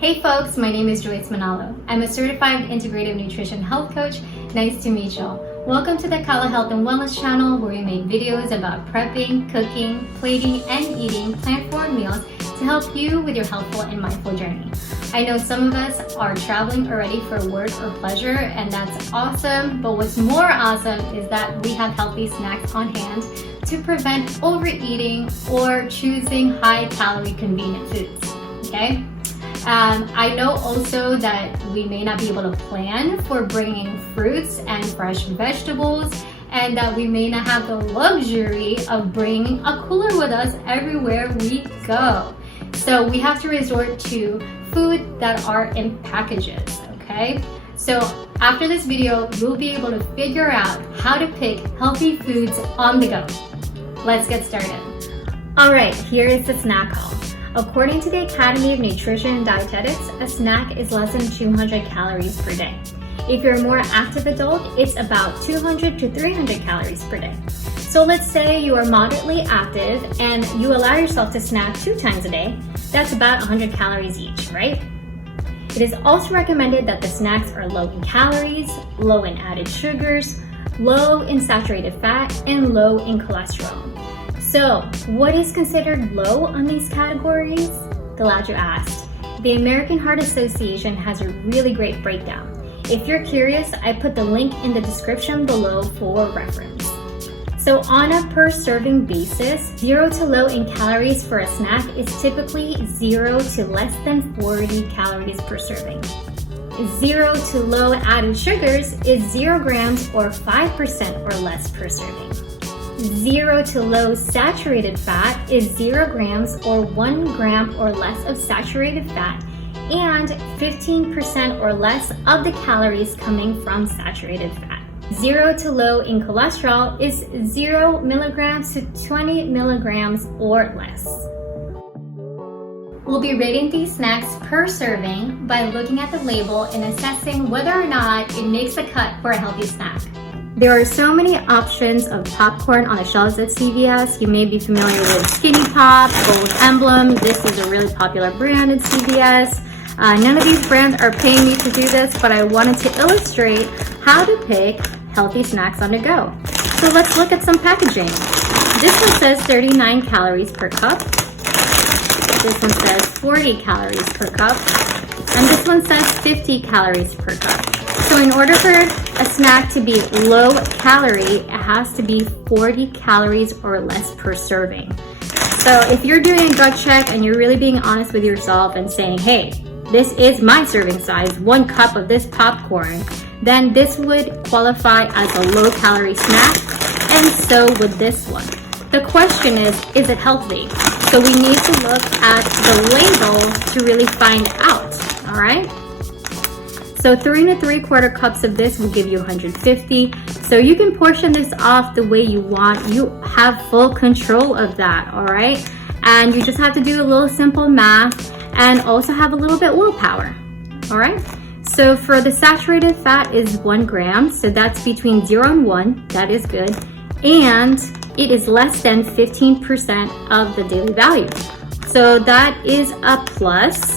Hey folks, my name is Joyce Manalo. I'm a certified integrative nutrition health coach. Nice to meet y'all. Welcome to the Kala Health and Wellness channel, where we make videos about prepping, cooking, plating, and eating plant-forward meals to help you with your healthful and mindful journey. I know some of us are traveling already for work or pleasure, and that's awesome, but what's more awesome is that we have healthy snacks on hand to prevent overeating or choosing high-calorie convenient foods, okay? I know also that we may not be able to plan for bringing fruits and fresh vegetables, and that we may not have the luxury of bringing a cooler with us everywhere we go. So we have to resort to food that are in packages, okay? So after this video, you'll be able to figure out how to pick healthy foods on the go. Let's get started. All right, here is the snack haul. According to the Academy of Nutrition and Dietetics, a snack is less than 200 calories per day. If you're a more active adult, it's about 200 to 300 calories per day. So let's say you are moderately active and you allow yourself to snack 2 times a day. That's about 100 calories each, right? It is also recommended that the snacks are low in calories, low in added sugars, low in saturated fat, and low in cholesterol. So, what is considered low on these categories? Glad you asked. The American Heart Association has a really great breakdown. If you're curious, I put the link in the description below for reference. So on a per serving basis, 0 to low in calories for a snack is typically 0 to less than 40 calories per serving. 0 to low added sugars is 0 grams or 5% or less per serving. 0 to low saturated fat is 0 grams or 1 gram or less of saturated fat, and 15% or less of the calories coming from saturated fat. 0 to low in cholesterol is 0 milligrams to 20 milligrams or less. We'll be rating these snacks per serving by looking at the label and assessing whether or not it makes the cut for a healthy snack. There are so many options of popcorn on the shelves at CVS. You may be familiar with Skinny Pop, Gold Emblem. This is a really popular brand at CVS. None of these brands are paying me to do this, but I wanted to illustrate how to pick healthy snacks on the go. So let's look at some packaging. This one says 39 calories per cup. This one says 40 calories per cup. And this one says 50 calories per cup. So in order for a snack to be low calorie, it has to be 40 calories or less per serving. So if you're doing a gut check and you're really being honest with yourself and saying, hey, this is my serving size, 1 cup of this popcorn, then this would qualify as a low calorie snack, and so would this one. The question is it healthy? So we need to look at the label to really find out, all right? So 3 3/4 cups of this will give you 150. So you can portion this off the way you want. You have full control of that, all right? And you just have to do a little simple math and also have a little bit willpower, all right? So for the saturated fat is 1 gram. So that's between 0 and 1, that is good. And it is less than 15% of the daily value. So that is a plus.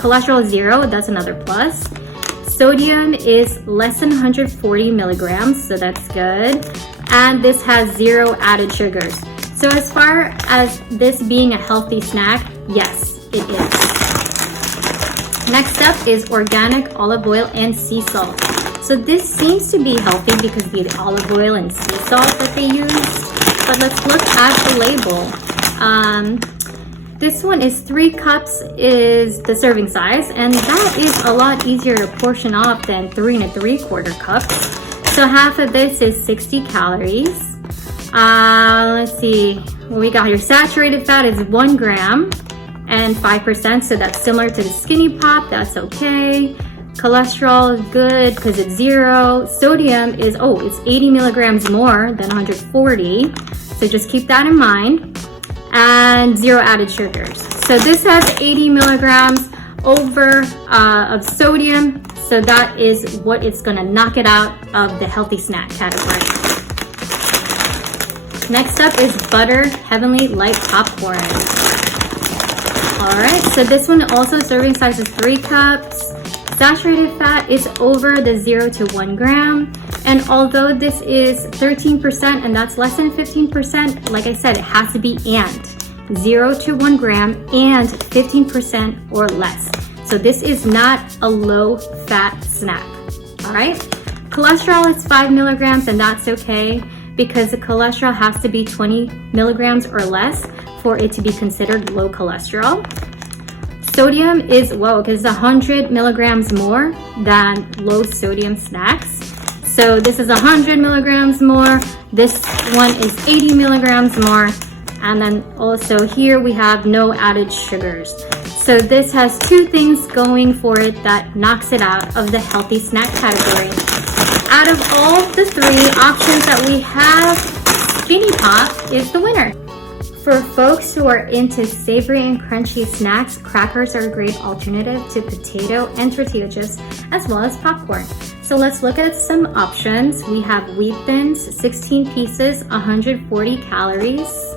Cholesterol is 0, that's another plus. Sodium is less than 140 milligrams, so that's good. And this has 0 added sugars. So as far as this being a healthy snack, yes, it is. Next up is organic olive oil and sea salt. So this seems to be healthy because of the olive oil and sea salt that they use. But let's look at the label. This one is 3 cups is the serving size, and that is a lot easier to portion off than 3 3/4 cups. So half of this is 60 calories. Let's see what we got here. Saturated fat is 1 gram and 5%, so that's similar to the Skinny Pop, that's okay. Cholesterol is good because it's 0. Sodium is, it's 80 milligrams more than 140, so just keep that in mind. And 0 added sugars. So this has 80 milligrams over of sodium, so that is what it's gonna knock it out of the healthy snack category. Next up is Butter Heavenly Light Popcorn. All right, so this one also serving size is 3 cups. Saturated fat is over the 0 to 1 gram. And although this is 13% and that's less than 15%, like I said, it has to be and 0 to 1 gram and 15% or less. So this is not a low fat snack. All right. Cholesterol is 5 milligrams and that's okay because the cholesterol has to be 20 milligrams or less for it to be considered low cholesterol. Sodium is, whoa, because it's 100 milligrams more than low sodium snacks. So this is 100 milligrams more. This one is 80 milligrams more. And then also here we have no added sugars. So this has 2 things going for it that knocks it out of the healthy snack category. Out of all the 3 options that we have, Skinny Pop is the winner. For folks who are into savory and crunchy snacks, crackers are a great alternative to potato and tortilla chips, as well as popcorn. So let's look at some options. We have Wheat Thins, 16 pieces, 140 calories.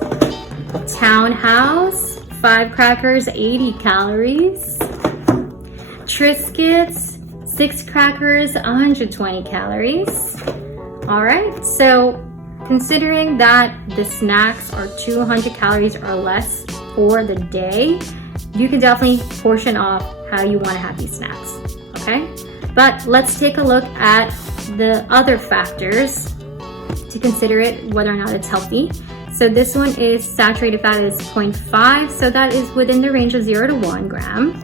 Townhouse, 5 crackers, 80 calories. Triscuits, 6 crackers, 120 calories. All right, so considering that the snacks are 200 calories or less for the day, you can definitely portion off how you want to have these snacks, okay? But let's take a look at the other factors to consider it, whether or not it's healthy. So this one is saturated fat is 0.5, so that is within the range of 0 to 1 gram,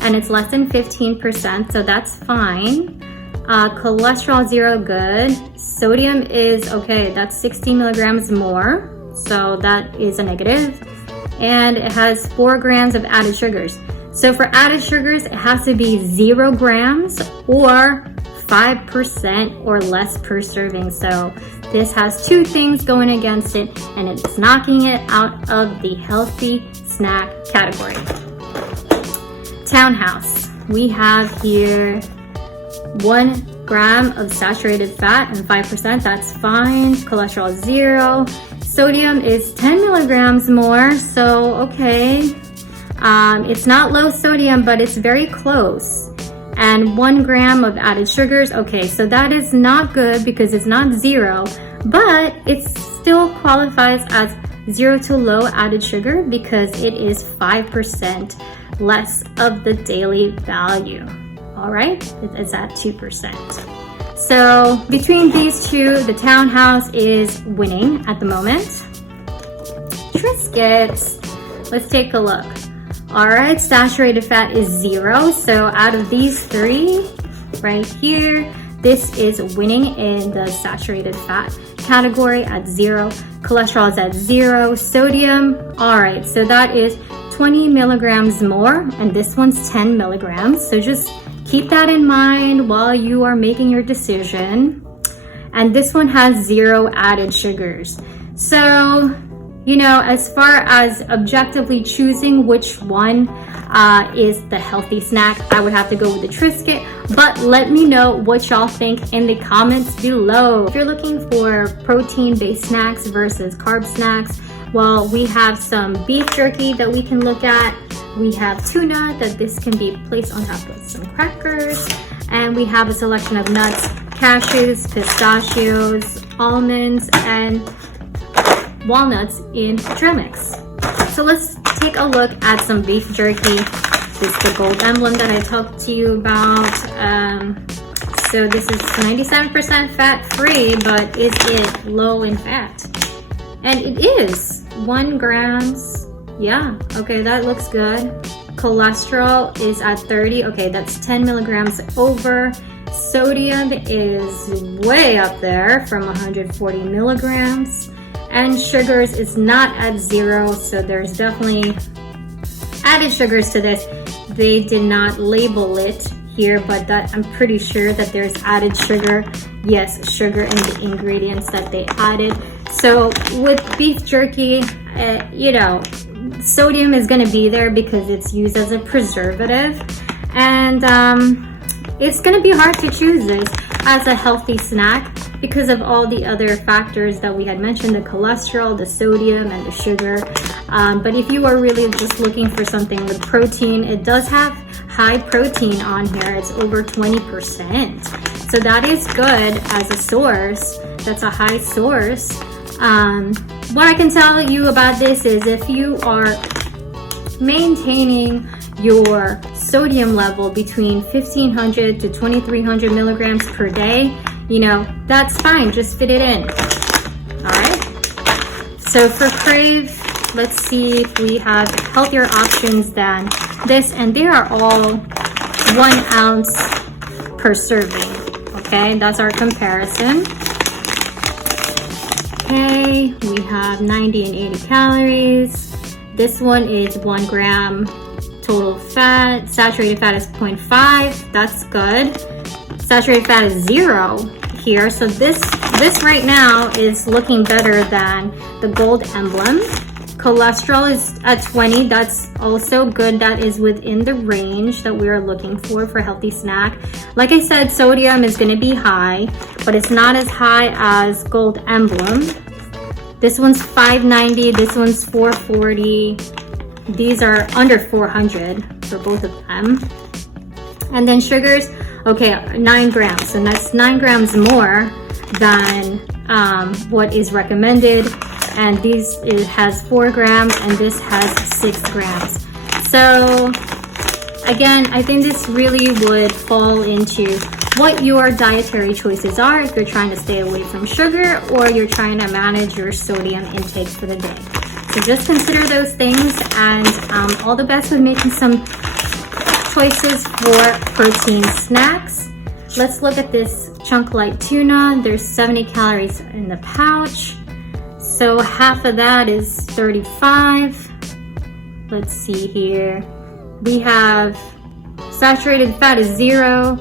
and it's less than 15%, so that's fine. Cholesterol 0, good. Sodium is okay, that's 60 milligrams more, so that is a negative. And it has 4 grams of added sugars. So for added sugars, it has to be 0 grams or 5% or less per serving. So this has 2 things going against it, and it's knocking it out of the healthy snack category. Townhouse, we have here 1 gram of saturated fat and 5%, that's fine. Cholesterol 0. Sodium is 10 milligrams more, so okay. It's not low sodium, but it's very close. And 1 gram of added sugars, okay, so that is not good because it's not 0, but it still qualifies as 0 to low added sugar because it is 5% less of the daily value. All right, it's at 2%. So between these 2, the Townhouse is winning at the moment. Triscuits, let's take a look. All right, saturated fat is 0. So out of these 3 right here, this is winning in the saturated fat category at 0. Cholesterol is at 0. Sodium, all right, so that is 20 milligrams more, and this one's 10 milligrams. So just keep that in mind while you are making your decision. And this one has 0 added sugars. So, you know, as far as objectively choosing which one is the healthy snack, I would have to go with the Triscuit. But let me know what y'all think in the comments below. If you're looking for protein-based snacks versus carb snacks, well, we have some beef jerky that we can look at. We have tuna that this can be placed on top of some crackers. And we have a selection of nuts, cashews, pistachios, almonds, and walnuts in trail mix. So let's take a look at some beef jerky. This is the gold emblem that I talked to you about. So this is 97% fat free, but is it low in fat? And it is 1 grams. Yeah, okay, that looks good. Cholesterol is at 30. Okay, that's 10 milligrams over. Sodium is way up there from 140 milligrams. And sugars is not at 0, so there's definitely added sugars to this. They did not label it here, but that I'm pretty sure that there's added sugar. Yes, sugar in the ingredients that they added. So with beef jerky, you know, sodium is going to be there because it's used as a preservative, and it's going to be hard to choose this as a healthy snack because of all the other factors that we had mentioned, the cholesterol, the sodium, and the sugar. But if you are really just looking for something with protein, it does have high protein on here. It's over 20%. So that is good as a source. That's a high source. What I can tell you about this is if you are maintaining your sodium level between 1500 to 2300 milligrams per day, you know, that's fine. Just fit it in. All right. So for Crave, let's see if we have healthier options than this. And they are all 1 ounce per serving. Okay, that's our comparison. Okay, we have 90 and 80 calories. This one is 1 gram total fat. Saturated fat is 0.5. That's good. Saturated fat is 0 here. So this right now is looking better than the gold emblem. Cholesterol is at 20. That's also good. That is within the range that we are looking for healthy snack. Like I said, sodium is going to be high, but it's not as high as gold emblem. This one's 590. This one's 440. These are under 400 for both of them. And then sugars, okay, 9 grams. And that's 9 grams more than what is recommended. And it has 4 grams and this has 6 grams. So again, I think this really would fall into what your dietary choices are if you're trying to stay away from sugar or you're trying to manage your sodium intake for the day. So just consider those things, and all the best with making some choices for protein snacks. Let's look at this chunk light tuna. There's 70 calories in the pouch. So half of that is 35. Let's see here. We have saturated fat is 0.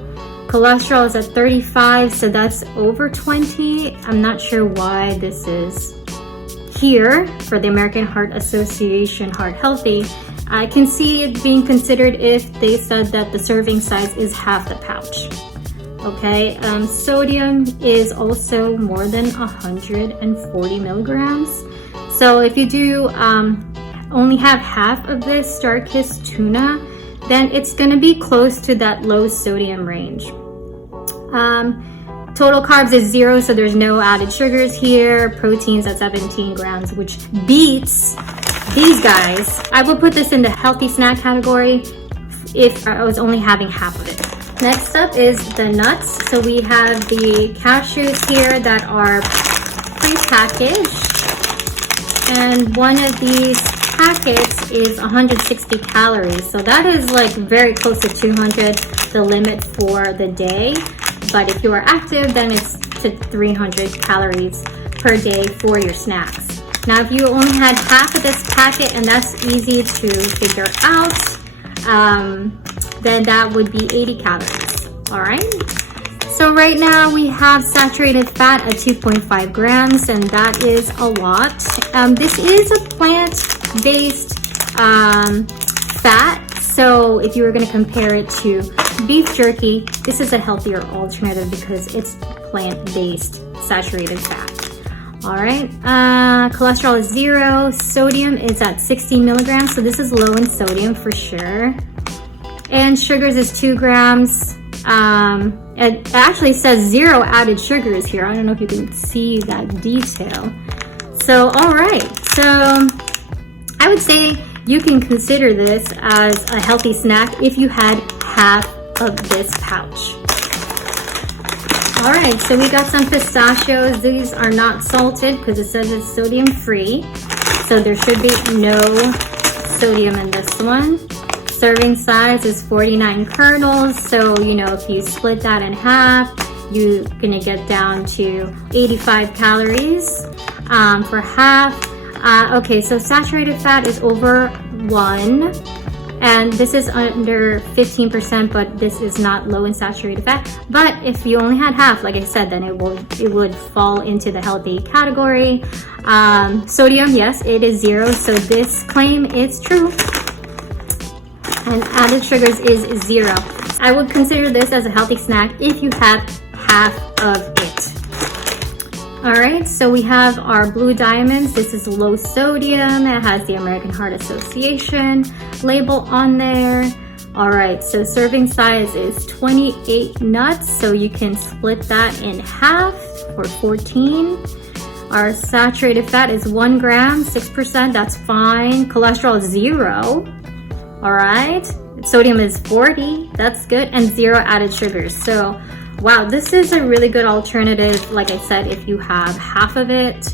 Cholesterol is at 35, so that's over 20. I'm not sure why this is here for the American Heart Association Heart Healthy. I can see it being considered if they said that the serving size is half the pouch. Okay, sodium is also more than 140 milligrams. So if you do only have half of this Starkist tuna, then it's going to be close to that low sodium range. Total carbs is 0, so there's no added sugars here. Proteins at 17 grams, which beats these guys. I would put this in the healthy snack category if I was only having half of it. Next up is the nuts. So we have the cashews here that are pre-packaged. And one of these packets is 160 calories. So that is like very close to 200, the limit for the day. But if you are active, then it's to 300 calories per day for your snacks. Now, if you only had half of this packet, and that's easy to figure out, then that would be 80 calories. All right. So right now we have saturated fat at 2.5 grams, and that is a lot. This is a plant-based fat. So if you were going to compare it to beef jerky, this is a healthier alternative because it's plant-based saturated fat. All right, cholesterol is 0. Sodium is at 60 milligrams, so this is low in sodium for sure. And sugars is 2 grams. It actually says 0 added sugars here. I don't know if you can see that detail. So, all right, so I would say you can consider this as a healthy snack if you had half of this pouch. All right, so we got some pistachios. These are not salted because it says it's sodium free. So there should be no sodium in this one. Serving size is 49 kernels. So, you know, if you split that in half, you're gonna get down to 85 calories for half. Okay, so saturated fat is over 1. And this is under 15%, but this is not low in saturated fat. But if you only had half, like I said, then it would fall into the healthy category. Sodium, yes, it is 0, so this claim is true. And added sugars is 0. I would consider this as a healthy snack if you have half of it. All right, so we have our Blue Diamonds. This is low sodium. It has the American Heart Association label on there. All right, so serving size is 28 nuts, so you can split that in half for 14. Our saturated fat is 1 gram, 6%, that's fine. Cholesterol is 0, all right. Sodium is 40, that's good, and 0 added sugars. So wow, this is a really good alternative. Like I said, if you have half of it,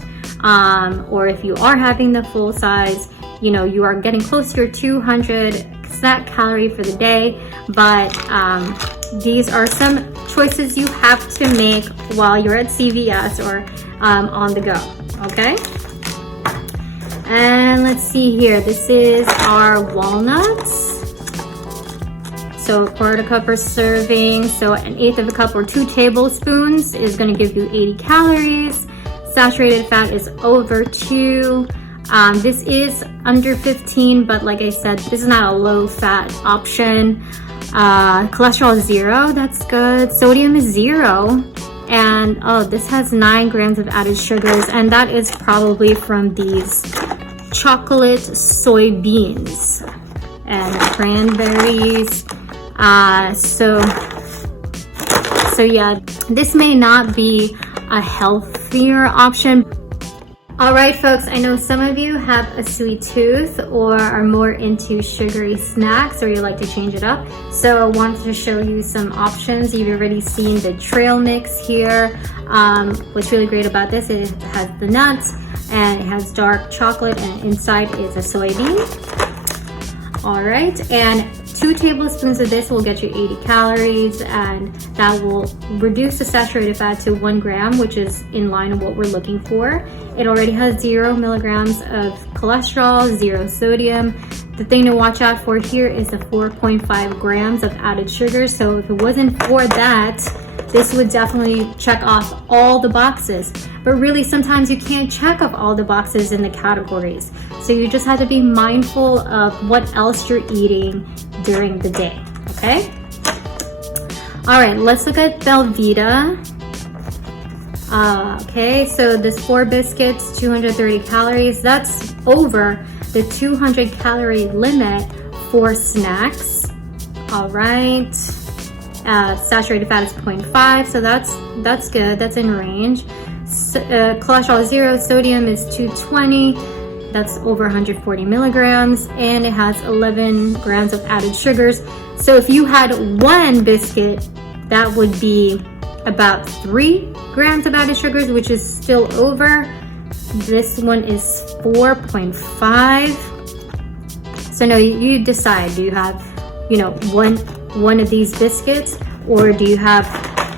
or if you are having the full size, you know, you are getting close to your 200 snack calorie for the day. But these are some choices you have to make while you're at CVS or on the go, okay? And let's see here, this is our walnuts. So a quarter cup per serving, so 1/8 of a cup or 2 tablespoons is gonna give you 80 calories. Saturated fat is over 2. This is under 15, but like I said, this is not a low fat option. Cholesterol is 0, that's good. Sodium is 0. And oh, this has 9 grams of added sugars, and that is probably from these chocolate soybeans and cranberries. So yeah, this may not be a healthier option. All right, folks, I know some of you have a sweet tooth or are more into sugary snacks, or you like to change it up. So I wanted to show you some options. You've already seen the trail mix here. What's really great about this is it has the nuts and it has dark chocolate, and inside is a soybean. All right, and 2 tablespoons of this will get you 80 calories, and that will reduce the saturated fat to 1 gram, which is in line with what we're looking for. It already has 0 milligrams of cholesterol, 0 sodium. The thing to watch out for here is the 4.5 grams of added sugar. So if it wasn't for that, this would definitely check off all the boxes. But really, sometimes you can't check off all the boxes in the categories. So you just have to be mindful of what else you're eating during the day, okay? All right, let's look at Velveeta. Okay, so this 4 biscuits, 230 calories. That's over the 200 calorie limit for snacks. All right. Saturated fat is 0.5, so that's good, that's in range. Cholesterol is 0, sodium is 220, that's over 140 milligrams, and it has 11 grams of added sugars. So if you had 1 biscuit, that would be about 3 grams of added sugars, which is still over. This one is 4.5. So no, you decide, do you have, you know, one of these biscuits, or do you have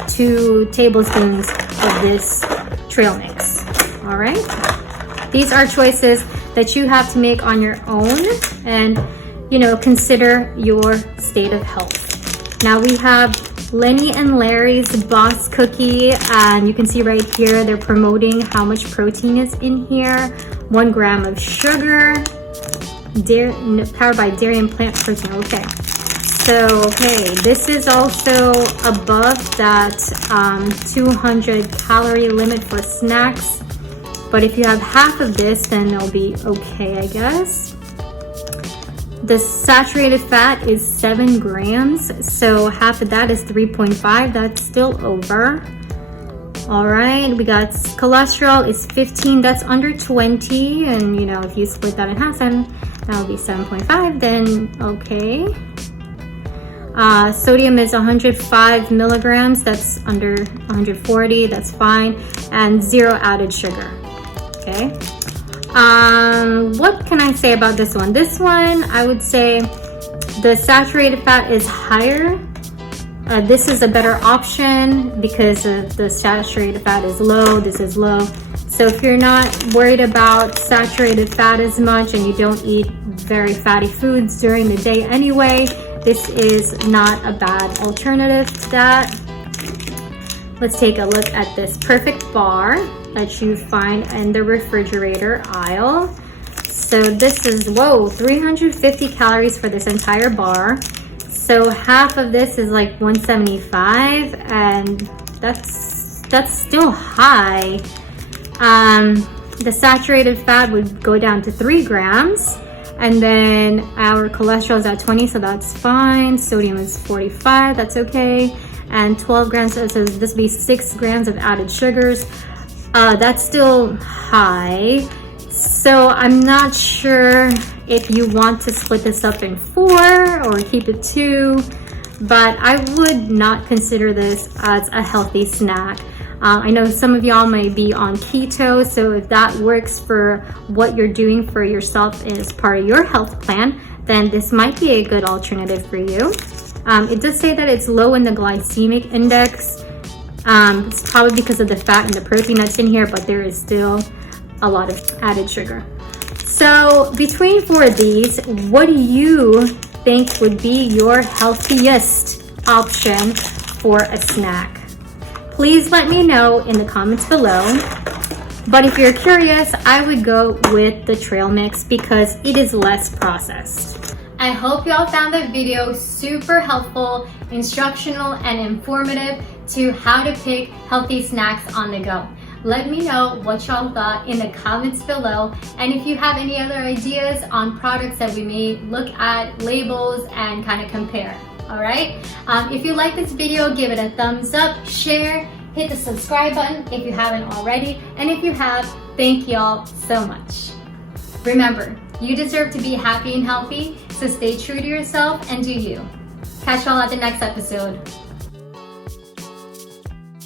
2 tablespoons of this trail mix? All right, these are choices that you have to make on your own, and you know, consider your state of health. Now we have Lenny and Larry's Boss Cookie, and you can see right here they're promoting how much protein is in here. 1 gram of sugar, powered by dairy and plant protein. Okay, so okay, this is also above that 200 calorie limit for snacks, but if you have half of this, then it'll be okay, I guess. The saturated fat is 7 grams, so half of that is 3.5. That's still over. All right, we got cholesterol is 15. That's under 20, and you know, if you split that in half, then that'll be 7.5. Then okay. Sodium is 105 milligrams. That's under 140. That's fine, and 0 added sugar. Okay. What can I say about this one? This one, I would say the saturated fat is higher. This is a better option because the saturated fat is low. This is low. So if you're not worried about saturated fat as much and you don't eat very fatty foods during the day anyway, this is not a bad alternative to that. Let's take a look at this perfect bar that you find in the refrigerator aisle. So this is, whoa, 350 calories for this entire bar. So half of this is like 175, and that's still high. The saturated fat would go down to 3 grams. And then our cholesterol is at 20, so that's fine. Sodium is 45, that's okay. And 12 grams, so this would be 6 grams of added sugars. That's still high. So I'm not sure if you want to split this up in 4 or keep it 2, but I would not consider this as a healthy snack. I know some of y'all may be on keto, so if that works for what you're doing for yourself as part of your health plan, then this might be a good alternative for you. It does say that it's low in the glycemic index. It's probably because of the fat and the protein that's in here, but there is still a lot of added sugar. So between 4 of these, what do you think would be your healthiest option for a snack? Please let me know in the comments below. But if you're curious, I would go with the trail mix because it is less processed. I hope y'all found the video super helpful, instructional, and informative to how to pick healthy snacks on the go. Let me know what y'all thought in the comments below, and if you have any other ideas on products that we may look at labels and kind of compare. Alright? If you like this video, give it a thumbs up, share, hit the subscribe button if you haven't already, and if you have, thank y'all so much. Remember, you deserve to be happy and healthy, so stay true to yourself and do you. Catch y'all at the next episode.